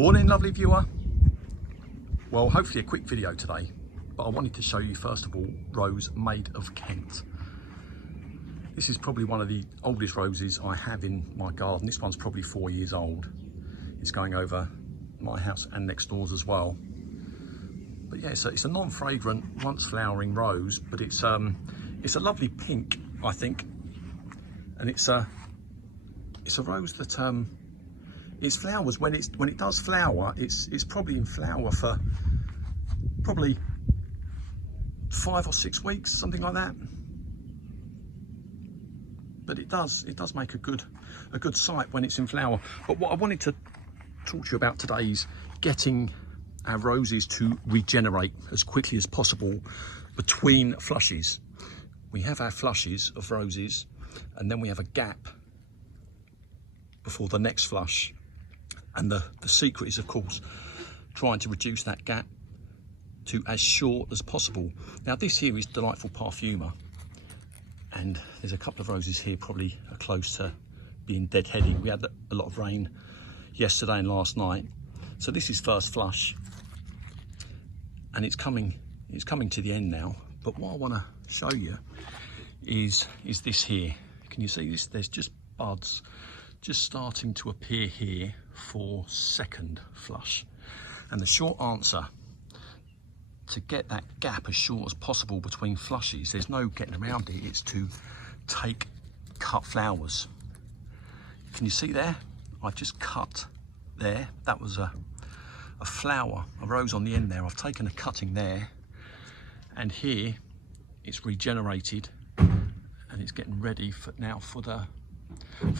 Morning, lovely viewer. Well, hopefully a quick video today, but I wanted to show you first of all rose made of Kent. This is probably one of the oldest roses I have in my garden. This one's probably 4 years old. It's going over my house and next doors as well. But yeah, it's a non-fragrant, once flowering rose, but it's a lovely pink, I think, and it's a rose that its flowers, when it does flower, it's probably in flower for probably 5 or 6 weeks, something like that. But it does make a good sight when it's in flower. But what I wanted to talk to you about today is getting our roses to regenerate as quickly as possible between flushes. We have our flushes of roses, and then we have a gap before the next flush. And the secret is, of course, trying to reduce that gap to as short as possible. Now, this here is Delightful Parfumer, and there's a couple of roses here probably are close to being deadheading. We had a lot of rain yesterday and last night, so this is first flush, and it's coming to the end now. But what I want to show you is this here. Can you see this? There's just buds just starting to appear here for second flush. And the short answer to get that gap as short as possible between flushes, there's no getting around it, it's to cut flowers. Can you see there? I've just cut there. That was a flower, a rose on the end there. I've taken a cutting there, and here it's regenerated and it's getting ready for the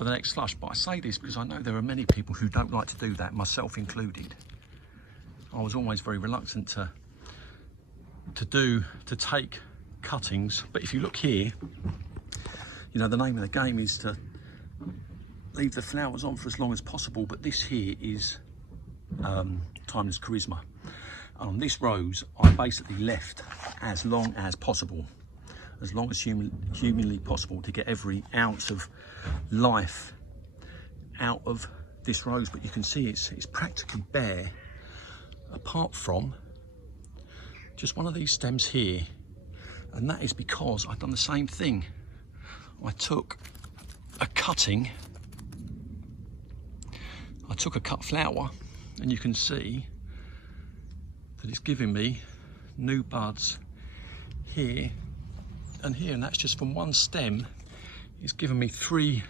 next flush. But I say this because I know there are many people who don't like to do that, myself included. I was always very reluctant to take cuttings, but if you look here, you know, the name of the game is to leave the flowers on for as long as possible. But this here is Timeless Charisma, and on this rose I basically left as long as possible, as long as humanly possible, to get every ounce of life out of this rose. But you can see it's practically bare, apart from just one of these stems here, and that is because I've done the same thing. I took a cutting, I took a cut flower, and you can see that it's giving me new buds here and here, and that's just from one stem. It's given me three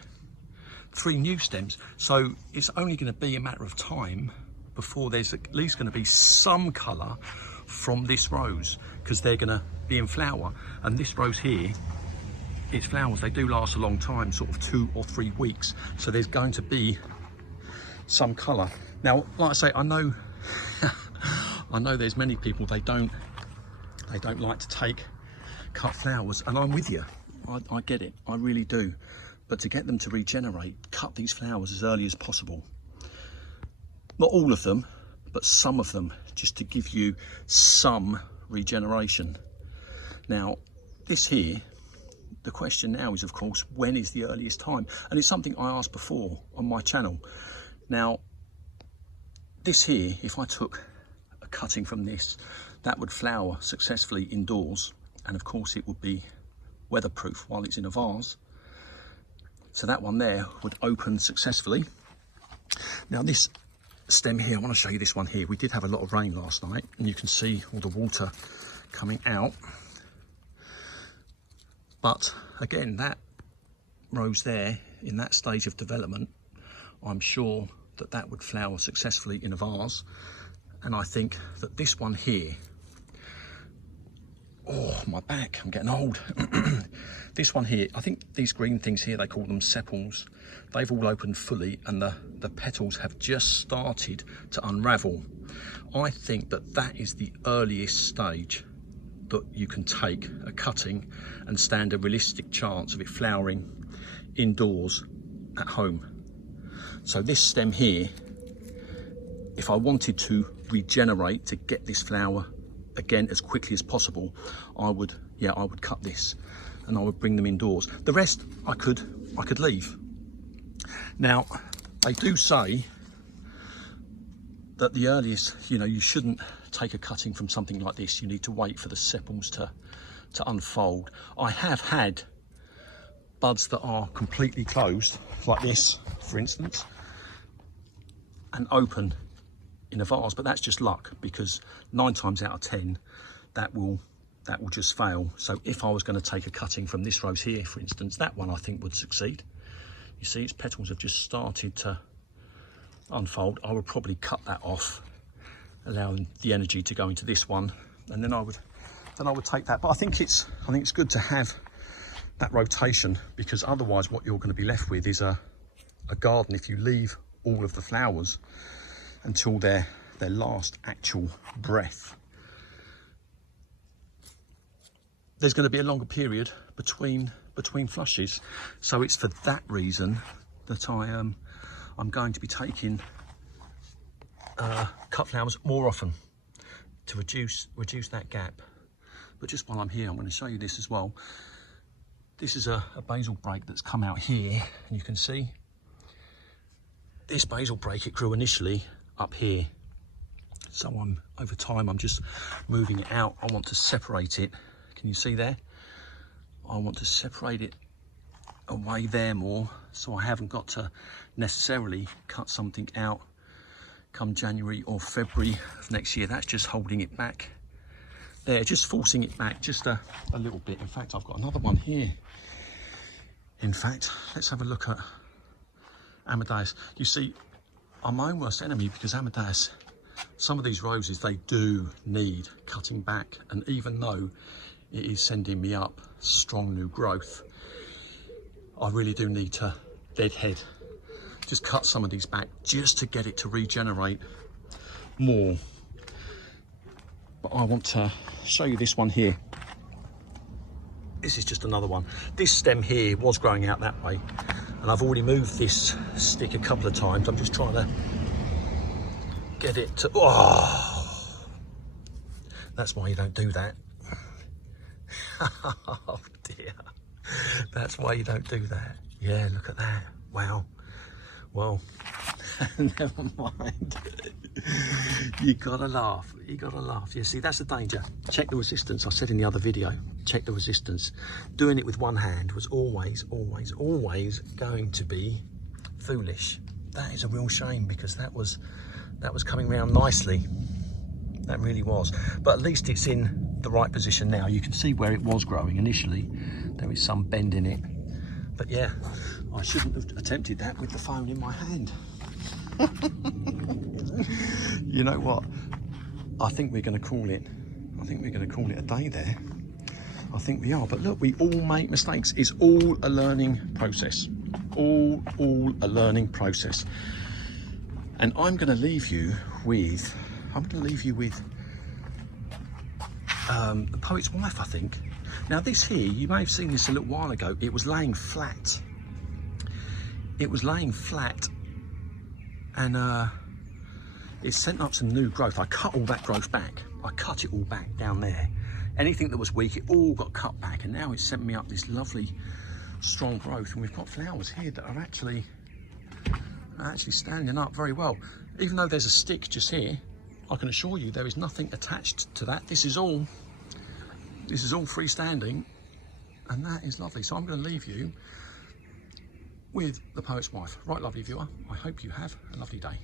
new stems. So it's only going to be a matter of time before there's at least going to be some colour from this rose, because they're going to be in flower. And this rose here, its flowers, they do last a long time, sort of 2 or 3 weeks. So there's going to be some colour. Now, like I say, I know I know there's many people, they don't like to take cut flowers, and I'm with you. I get it, I really do. But to get them to regenerate, cut these flowers as early as possible. Not all of them, but some of them, just to give you some regeneration. Now, this here, the question now is, of course, when is the earliest time? And it's something I asked before on my channel. Now, this here, if I took a cutting from this, that would flower successfully indoors, and of course it would be weatherproof while it's in a vase. So that one there would open successfully. Now this stem here, I want to show you this one here. We did have a lot of rain last night, and you can see all the water coming out. But again, that rose there, in that stage of development, I'm sure that would flower successfully in a vase. And I think that this one here, oh, my back, I'm getting old. This one here, I think these green things here, they call them sepals. They've all opened fully, and the petals have just started to unravel. I think that is the earliest stage that you can take a cutting and stand a realistic chance of it flowering indoors at home. So this stem here, if I wanted to regenerate, to get this flower again as quickly as possible, I would cut this and I would bring them indoors. The rest I could leave. Now, they do say that the earliest, you know, you shouldn't take a cutting from something like this. You need to wait for the sepals to unfold. I have had buds that are completely closed, like this, for instance, and open in a vase, but that's just luck, because 9 times out of 10 that will just fail. So if I was going to take a cutting from this rose here, for instance, that one I think would succeed. You see its petals have just started to unfold. I would probably cut that off, allowing the energy to go into this one, and then I would take that. But I think it's good to have that rotation, because otherwise what you're going to be left with is a garden if you leave all of the flowers until their last actual breath. There's going to be a longer period between flushes, so it's for that reason that I'm going to be taking cut flowers more often to reduce that gap. But just while I'm here, I'm going to show you this as well. This is a basil break that's come out here, and you can see this basil break, it grew initially up here. So over time, I'm just moving it out. I want to separate it. Can you see there? I want to separate it away there more, so I haven't got to necessarily cut something out come January or February of next year. That's just holding it back there, just forcing it back just a little bit. In fact, I've got another one here. In fact, let's have a look at Amadeus. You see, I'm my own worst enemy, because Amadeus, some of these roses, they do need cutting back, and even though it is sending me up strong new growth, I really do need to deadhead, just cut some of these back just to get it to regenerate more. But I want to show you this one here. This is just another one. This stem here was growing out that way, and I've already moved this stick a couple of times. I'm just trying to get it to, oh, that's why you don't do that. Oh dear, that's why you don't do that. Yeah, look at that. Wow. Well, never mind. You gotta laugh. You gotta laugh. You see, that's the danger. Check the resistance. I said in the other video, check the resistance. Doing it with one hand was always going to be foolish. That is a real shame, because that was coming around nicely. That really was. But at least it's in the right position now. You can see where it was growing initially. There is some bend in it. But yeah, I shouldn't have attempted that with the phone in my hand. You know what? I think we're going to call it. I think we're going to call it a day there. I think we are. But look, we all make mistakes. It's all a learning process. All a learning process. And I'm going to leave you with. The Poet's Wife, I think. Now this here, you may have seen this a little while ago. It was laying flat. It was laying flat, and it sent up some new growth. I cut all that growth back. I cut it all back down there. Anything that was weak, it all got cut back, and now it's sent me up this lovely, strong growth. And we've got flowers here that are actually standing up very well. Even though there's a stick just here, I can assure you there is nothing attached to that. This is all freestanding, and that is lovely. So I'm going to leave you with the Poet's Wife. Right, lovely viewer, I hope you have a lovely day.